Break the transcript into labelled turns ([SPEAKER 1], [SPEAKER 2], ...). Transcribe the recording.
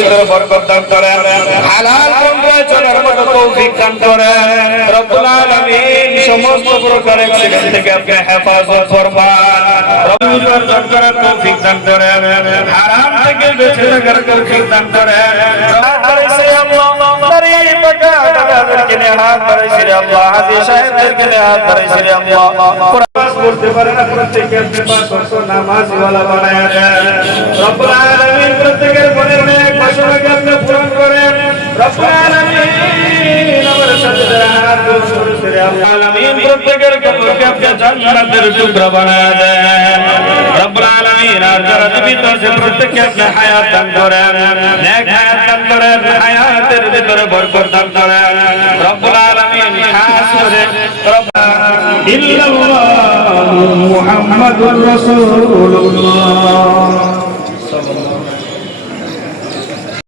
[SPEAKER 1] ভিতরে বরকত দান করেন। হালাল কমরায় চলার মতো তৌফিক দান করেন। রব্বুল আলামিন সমস্ত প্রকার অ্যাক্সিডেন্ট থেকে আপনি হেফাজত ফরমান। রব্বুল দান করার তৌফিক দান করেন। হারাম থেকে বেঁচে থাকার তৌফিক দান করেন। বাড়াইছে আল্লাহ দাড়ি পাকা প্রত্যেকের কবরকে আপনি জান্নাতের টুকরা বানায়া দেন রব্বুল আলামিন আর যারা জীবিত আছে প্রত্যেককে আপনি হায়াত দান করেন নেক হায়াত দান করেন হায়াতের ভিতরে বরকত দান করেন রব্বুল আলামিন। খাস করে ইল্লাল্লাহ মুহাম্মাদুর রাসূলুল্লাহ।